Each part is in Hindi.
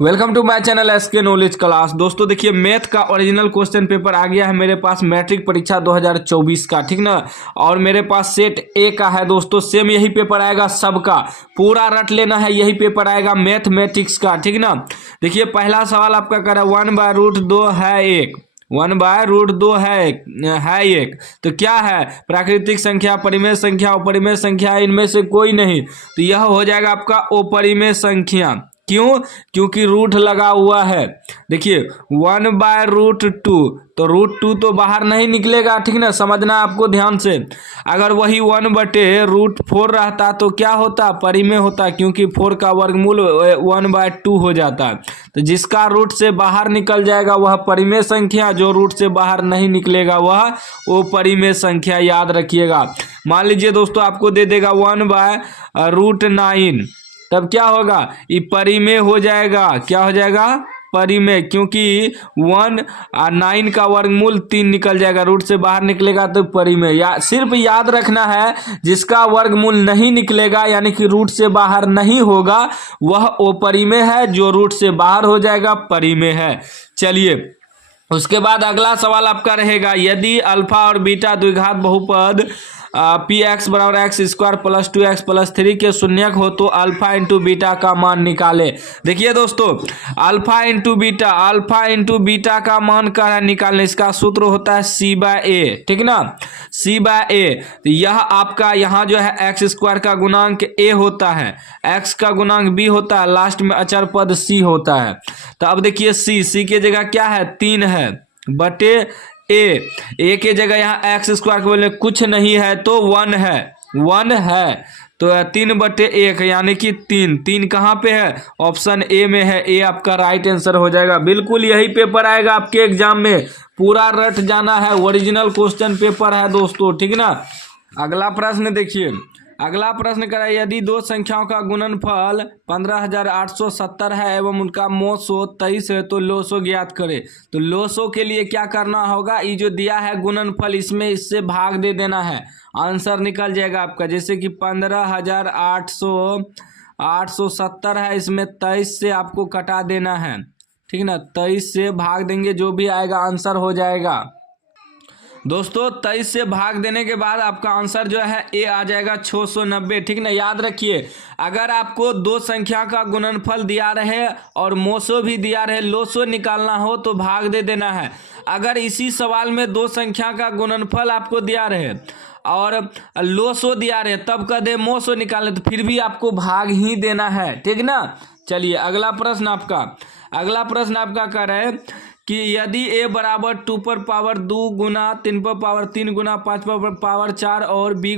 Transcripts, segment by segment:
Welcome to my channel SK knowledge class. दोस्तों देखिए, मैथ का ओरिजिनल क्वेश्चन पेपर आ गया है मेरे पास, मैट्रिक परीक्षा 2024 का, ठीक ना। और मेरे पास सेट ए का है दोस्तों, सेम यही पेपर आएगा सबका, पूरा रट लेना है, यही पेपर आएगा मैथमेटिक्स का, ठीक ना। देखिए पहला सवाल आपका कर रहा है 1/√2 है एक, 1/√2 है एक, तो क्या है? प्राकृतिक संख्या, परिमेय संख्या, अपरिमेय संख्या, इनमें से कोई नहीं, तो यह हो जाएगा आपका अपरिमेय संख्या। क्यों? क्योंकि रूट लगा हुआ है। देखिए 1/√2, तो √2 तो बाहर नहीं निकलेगा, ठीक ना, समझना आपको ध्यान से। अगर वही 1/√4 रहता तो क्या होता? परिमेय होता, क्योंकि 4 का वर्गमूल 1/2 हो जाता। तो जिसका रूट से बाहर निकल जाएगा वह परिमेय संख्या, जो रूट से बाहर नहीं निकलेगा वह वो परिमेय संख्या, याद रखिएगा। मान लीजिए दोस्तों आपको दे देगा 1/√9, तब क्या होगा? ये परिमेय हो जाएगा। क्या हो जाएगा? परिमेय, क्योंकि 9 का वर्गमूल 3 निकल जाएगा, रूट से बाहर निकलेगा तो परिमेय। सिर्फ याद रखना है, जिसका वर्गमूल नहीं निकलेगा यानी कि रूट से बाहर नहीं होगा वह अपरिमेय है, जो रूट से बाहर हो जाएगा परिमेय है। चलिए उसके बाद अगला सवाल आपका रहेगा, यदि अल्फा और बीटा द्विघात बहुपद px बराबर x² + 2x + 3 के शून्यक हो तो अल्फा इंटू बीटा का मान निकाले। देखिए दोस्तों, अल्फा इंटू बीटा का मान का निकालने, इसका सूत्र होता है c/a, ठीक ना, c/a। तो यह आपका यहाँ जो है x² का गुणांक a होता है, x का गुणांक b होता है, लास्ट में अचर पद c होता है। तो अब देखिए c के जगह क्या है? 3 है बटे ए के जगह यहाँ x² के बोले कुछ नहीं है तो 1 है, तो 3/1 यानी कि 3 कहाँ पे है? ऑप्शन ए में है, ए आपका राइट आंसर हो जाएगा। बिल्कुल यही पेपर आएगा आपके एग्जाम में, पूरा रट जाना है, ओरिजिनल क्वेश्चन पेपर है दोस्तों, ठीक ना। अगला प्रश्न देखिए, अगला प्रश्न करें, यदि दो संख्याओं का गुणनफल 15,870 है एवं उनका मोसो 23 है तो लोसो ज्ञात करें। तो लोसो के लिए क्या करना होगा? ये जो दिया है गुणनफल, इसमें इससे भाग दे देना है, आंसर निकल जाएगा आपका। जैसे कि 15,870 है, इसमें 23 से आपको कटा देना है, ठीक ना, 23 से भाग देंगे, जो भी आएगा आंसर हो जाएगा दोस्तों। 23 से भाग देने के बाद आपका आंसर जो है ए आ जाएगा 690, ठीक ना। याद रखिए, अगर आपको दो संख्या का गुणनफल दिया रहे और मोसो भी दिया रहे, लोसो निकालना हो तो भाग दे देना है। अगर इसी सवाल में दो संख्या का गुणनफल आपको दिया रहे और लोसो दिया रहे, तब कह दे मोसो निकालने, तो फिर भी आपको भाग ही देना है, ठीक ना। चलिए अगला प्रश्न आपका कह रहे हैं कि यदि a बराबर 2/2 गुना 3/3 गुना 5/4 और b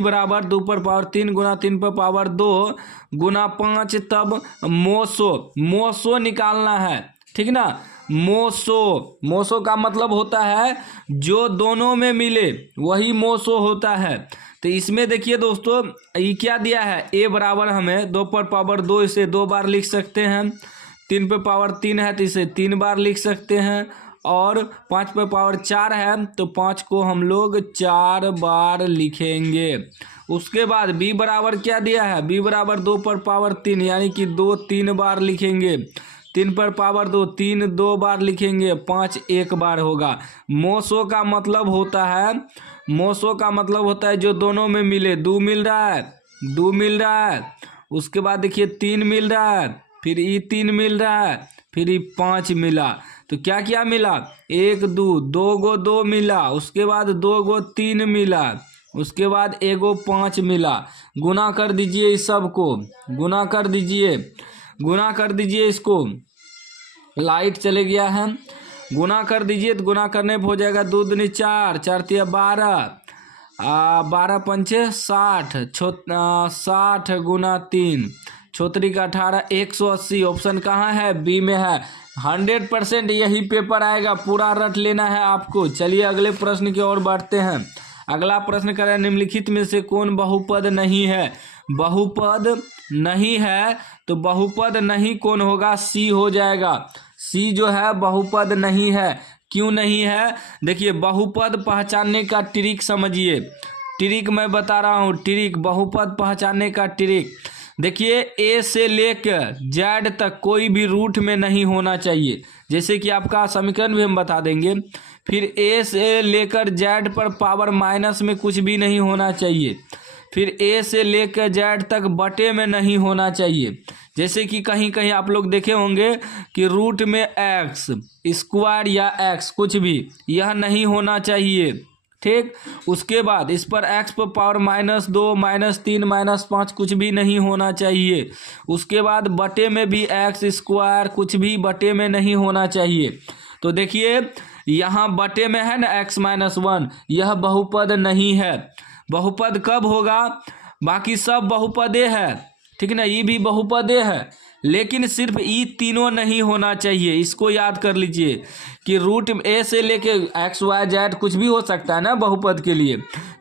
बराबर 2/3 गुना 3/2 गुना 5, तब मोसो निकालना है, ठीक ना। मोसो का मतलब होता है जो दोनों में मिले वही मोसो होता है। तो इसमें देखिए दोस्तों, ये क्या दिया है? a बराबर हमें 2/2, इसे 2 बार लिख सकते हैं, 3/3 है तो इसे 3 बार लिख सकते हैं, और 5/4 है तो 5 को हम लोग 4 बार लिखेंगे। उसके बाद b बराबर क्या दिया है? b बराबर 2/3 यानी कि 2 3 बार लिखेंगे, 3/2 3 2 बार लिखेंगे, 5 1 बार होगा। मोसो का मतलब होता है जो दोनों में मिले, 2 मिल रहा है, उसके बाद देखिए 3 मिल रहा है, फिर ये 3 मिल रहा है, फिर ये 5 मिला, तो क्या मिला? 1 2 2 गो 2 मिला, उसके बाद 2 गो 3 मिला, उसके बाद 1 गो 5 मिला। गुना कर दीजिए इस सब को, गुना कर दीजिए इसको, लाइट चले गया है, गुना कर दीजिए तो गुना करने पर हो जाएगा 2 दूनी 4, 4 तिया 12, 12 पंचे 60, 60 गुना 3 छोत्री का 18, 180। ऑप्शन कहाँ है? बी में है। 100% यही पेपर आएगा, पूरा रट लेना है आपको। चलिए अगले प्रश्न की ओर बढ़ते हैं। अगला प्रश्न करें, निम्नलिखित में से कौन बहुपद नहीं है? बहुपद नहीं है तो बहुपद नहीं कौन होगा? सी हो जाएगा, सी जो है बहुपद नहीं है। क्यों नहीं है? देखिए बहुपद पहचानने का ट्रिक समझिए, ट्रिक मैं बता रहा हूँ, ट्रिक बहुपद पहचानने का ट्रिक। देखिए ए से लेकर जेड तक कोई भी रूट में नहीं होना चाहिए, जैसे कि आपका समीकरण भी हम बता देंगे। फिर ए से लेकर जेड पर पावर माइनस में कुछ भी नहीं होना चाहिए। फिर ए से लेकर जेड तक बटे में नहीं होना चाहिए, जैसे कि कहीं कहीं आप लोग देखे होंगे कि रूट में एक्स स्क्वायर या एक्स कुछ भी यह नहीं होना चाहिए, ठीक। उसके बाद इस पर एक्स पर पावर -2 -3 -5 कुछ भी नहीं होना चाहिए। उसके बाद बटे में भी एक्स स्क्वायर कुछ भी बटे में नहीं होना चाहिए। तो देखिए यहाँ बटे में है ना x-1, यह बहुपद नहीं है। बहुपद कब होगा, बाकी सब बहुपदे है, ठीक ना, ये भी बहुपदे है, लेकिन सिर्फ ये तीनों नहीं होना चाहिए। इसको याद कर लीजिए कि रूट ए से लेके एक्स वाई जेड कुछ भी हो सकता है ना बहुपद के लिए,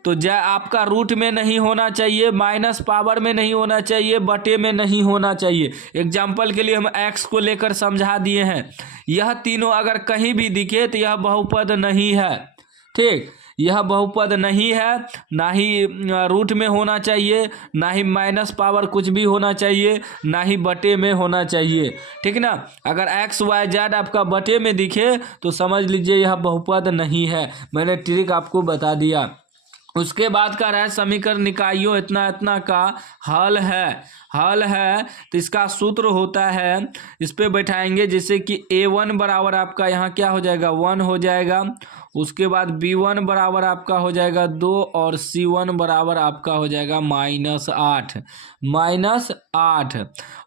तो आपका रूट में नहीं होना चाहिए, माइनस पावर में नहीं होना चाहिए, बटे में नहीं होना चाहिए। एग्जाम्पल के लिए हम एक्स को लेकर समझा दिए हैं। यह तीनों अगर कहीं भी दिखे तो यह बहुपद नहीं है, ठीक। यह बहुपद नहीं है, ना ही रूट में होना चाहिए, ना ही माइनस पावर कुछ भी होना चाहिए, ना ही बटे में होना चाहिए, ठीक ना। अगर एक्स वाई जेड आपका बटे में दिखे तो समझ लीजिए यह बहुपद नहीं है। मैंने ट्रिक आपको बता दिया। उसके बाद का रहा समीकरण निकाइयों इतना इतना का हल है तो इसका सूत्र होता है, इस पे बैठाएंगे, जैसे कि a1 बराबर आपका यहाँ क्या हो जाएगा 1 हो जाएगा। उसके बाद b1 बराबर आपका हो जाएगा 2 और c1 बराबर आपका हो जाएगा -8।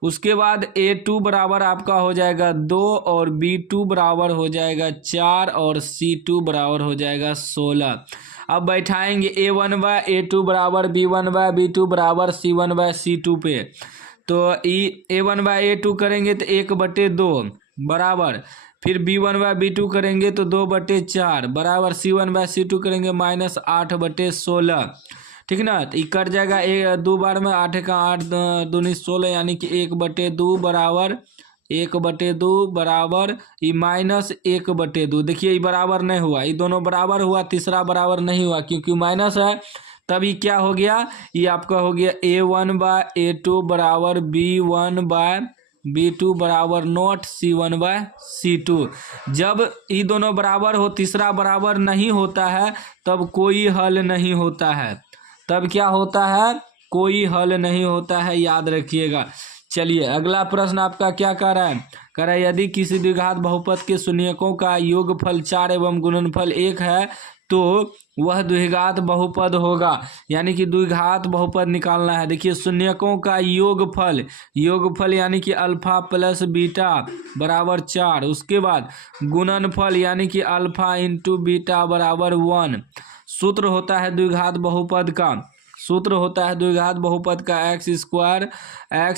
उसके बाद a2 बराबर आपका हो जाएगा 2 और b2 बराबर हो जाएगा 4 और c2 बराबर हो जाएगा 16। अब बैठाएंगे a1/a2 बराबर b1/b2 बराबर c1/c2 पे, तो a1/a2 करेंगे तो 1/2 बराबर, फिर b1/b2 करेंगे तो 2/4 बराबर, c1/c2 करेंगे -8/16, ठीक ना। तो ये कट जाएगा 2 बार में, 8 का 8 दूनी 16, यानी कि 1/2 बराबर 1/2 बराबर ये -1/2। देखिए ये बराबर नहीं हुआ, ये दोनों बराबर हुआ, तीसरा बराबर नहीं हुआ क्योंकि माइनस है। तभी क्या हो गया, ये आपका हो गया a1/a2 बराबर b1/b2 बराबर नॉट c1/c2। जब ये दोनों बराबर हो, तीसरा बराबर नहीं होता है, तब कोई हल नहीं होता है। तब क्या होता है, कोई हल नहीं होता है, याद रखिएगा। चलिए अगला प्रश्न आपका क्या कह रहा है, यदि किसी द्विघात बहुपद के शून्यकों का योगफल 4 एवं गुणनफल 1 है तो वह द्विघात बहुपद होगा। यानी कि द्विघात बहुपद निकालना है। देखिए शून्यकों का योगफल यानी कि अल्फा प्लस बीटा बराबर 4। उसके बाद गुणनफल यानी कि अल्फा इंटू बीटा बराबर 1। सूत्र होता है द्विघात बहुपद का x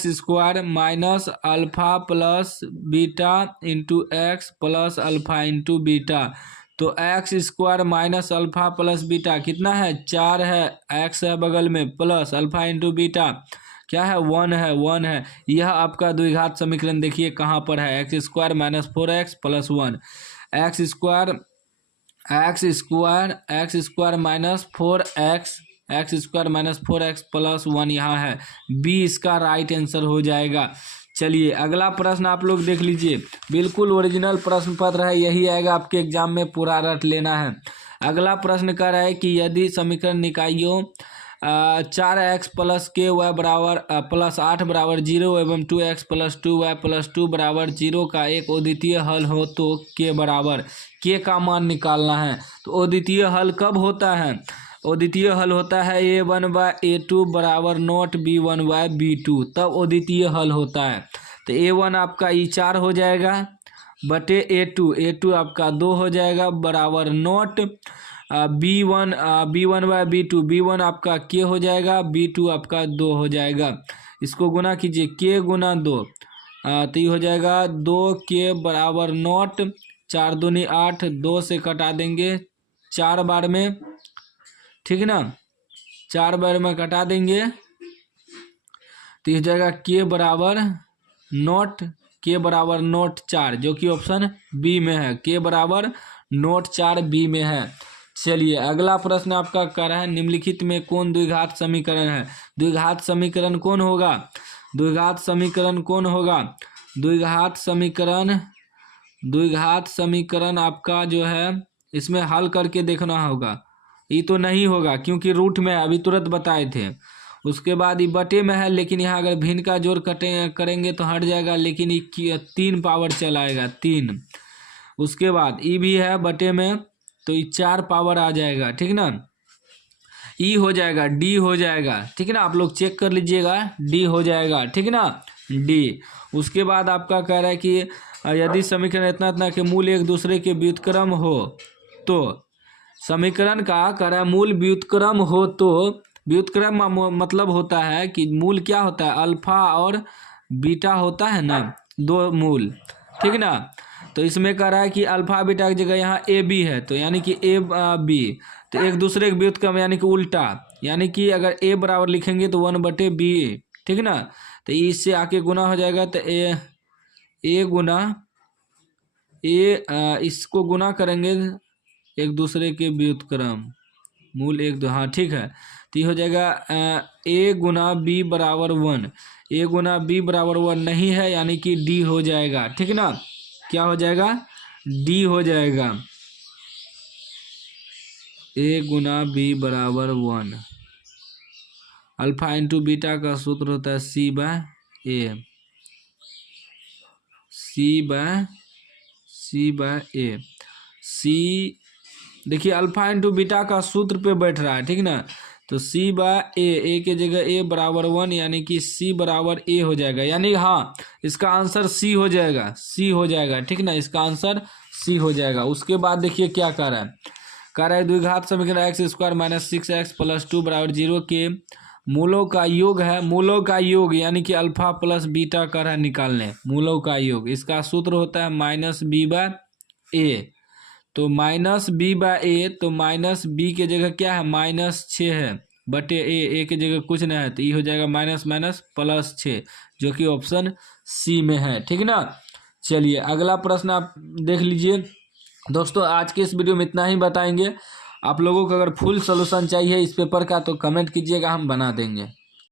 square minus alpha plus beta into x plus alpha into beta. तो x square minus alpha plus beta कितना है 4 है, एक्स है बगल में, प्लस अल्फा इंटू बीटा क्या है 1 है। यह आपका द्विघात समीकरण देखिए कहाँ पर है, x square minus 4x plus 1, x square minus 4x plus 1 यहाँ है। बी इसका राइट आंसर हो जाएगा। चलिए अगला प्रश्न आप लोग देख लीजिए, बिल्कुल ओरिजिनल प्रश्न पत्र है, यही आएगा आपके एग्जाम में, पूरा रट लेना है। अगला प्रश्न कह रहा है कि यदि समीकरण निकाइयों 4x प्लस के वाई बराबर प्लस 8 बराबर 0 एवं 2x प्लस 2y प्लस 2 बराबर 0 का एक अद्वितीय हल हो तो के बराबर, के का मान निकालना है। तो अद्वितीय हल कब होता है, अद्वितीय हल होता है a1/a2 बराबर नॉट b1/b2, तब अद्वितीय हल होता है। तो a1 आपका ई 4 हो जाएगा बटे a2 आपका 2 हो जाएगा बराबर नॉट b1/b2, b1 आपका k हो जाएगा, b2 आपका 2 हो जाएगा। इसको गुना कीजिए, k गुना 2 तो ये हो जाएगा 2k बराबर नॉट, 4 दूनी 8, 2 से कटा देंगे 4 बार में, ठीक ना, 4 बार में कटा देंगे तो हो जाएगा k बराबर नॉट 4, जो कि ऑप्शन बी में है, k बराबर नॉट 4 बी में है। चलिए अगला प्रश्न आपका कह रहा है निम्नलिखित में कौन द्विघात समीकरण है। द्विघात समीकरण कौन होगा, द्विघात समीकरण कौन होगा? द्विघात समीकरण आपका जो है इसमें हल करके देखना होगा। ये तो नहीं होगा क्योंकि रूट में अभी तुरंत बताए थे। उसके बाद ये बटे में है, लेकिन यहाँ अगर भिन्न का जोड़ करेंगे तो हट जाएगा, लेकिन ये 3 पावर चलाएगा 3। उसके बाद ई भी है बटे में, तो ये 4 पावर आ जाएगा, ठीक ना। ई हो जाएगा, डी हो जाएगा, ठीक है ना। आप लोग चेक कर लीजिएगा, डी हो जाएगा, ठीक है ना, डी। उसके बाद आपका कह रहा है कि यदि समीकरण इतना इतना के मूल एक दूसरे के व्युत्क्रम हो तो, समीकरण का कह रहा है मूल व्युत्क्रम हो तो, व्युत्क्रम मतलब होता है कि मूल क्या होता है, अल्फा और बीटा होता है ना, 2 मूल, ठीक ना। तो इसमें कह रहा है कि अल्फा बीटा की जगह यहाँ ए बी है, तो यानी कि ए बी, तो एक दूसरे के व्युत्क्रम यानी कि उल्टा, यानी कि अगर ए बराबर लिखेंगे तो 1/b, ठीक ना। तो इससे आके गुना हो जाएगा, तो ए गुना ए, इसको गुना करेंगे एक दूसरे के व्युत्क्रम मूल 1 2, हाँ ठीक है। तो ये हो जाएगा ए गुना बी बराबर 1, ए गुना बी बराबर 1 नहीं है, यानी कि डी हो जाएगा, ठीक ना। क्या हो जाएगा? डी हो जाएगा, ए गुना बी बराबर 1। अल्फा इंटू बीटा का सूत्र होता है C/A, C/A। सी देखिए अल्फा इंटू बीटा का सूत्र पे बैठ रहा है, ठीक ना। तो C/A, ए के जगह ए बराबर 1, यानी कि C बराबर A हो जाएगा, यानी हाँ इसका आंसर C हो जाएगा, C हो जाएगा, ठीक ना। इसका आंसर C हो जाएगा। उसके बाद देखिए क्या कर रहा है, कह रहा है द्विघात समीकरण x² - 6x + 2 = 0 के मूलों का योग है, मूलों का योग यानी कि अल्फा प्लस बीटा का है निकालने, मूलों का योग। इसका सूत्र होता है -b/a, तो -b/a, तो -b के जगह क्या है, -6 है बटे ए के जगह कुछ नहीं है, तो ये हो जाएगा -+6, जो कि ऑप्शन सी में है, ठीक ना। चलिए अगला प्रश्न आप देख लीजिए। दोस्तों आज के इस वीडियो में इतना ही बताएंगे। आप लोगों को अगर फुल सॉल्यूशन चाहिए इस पेपर का तो कमेंट कीजिएगा, हम बना देंगे।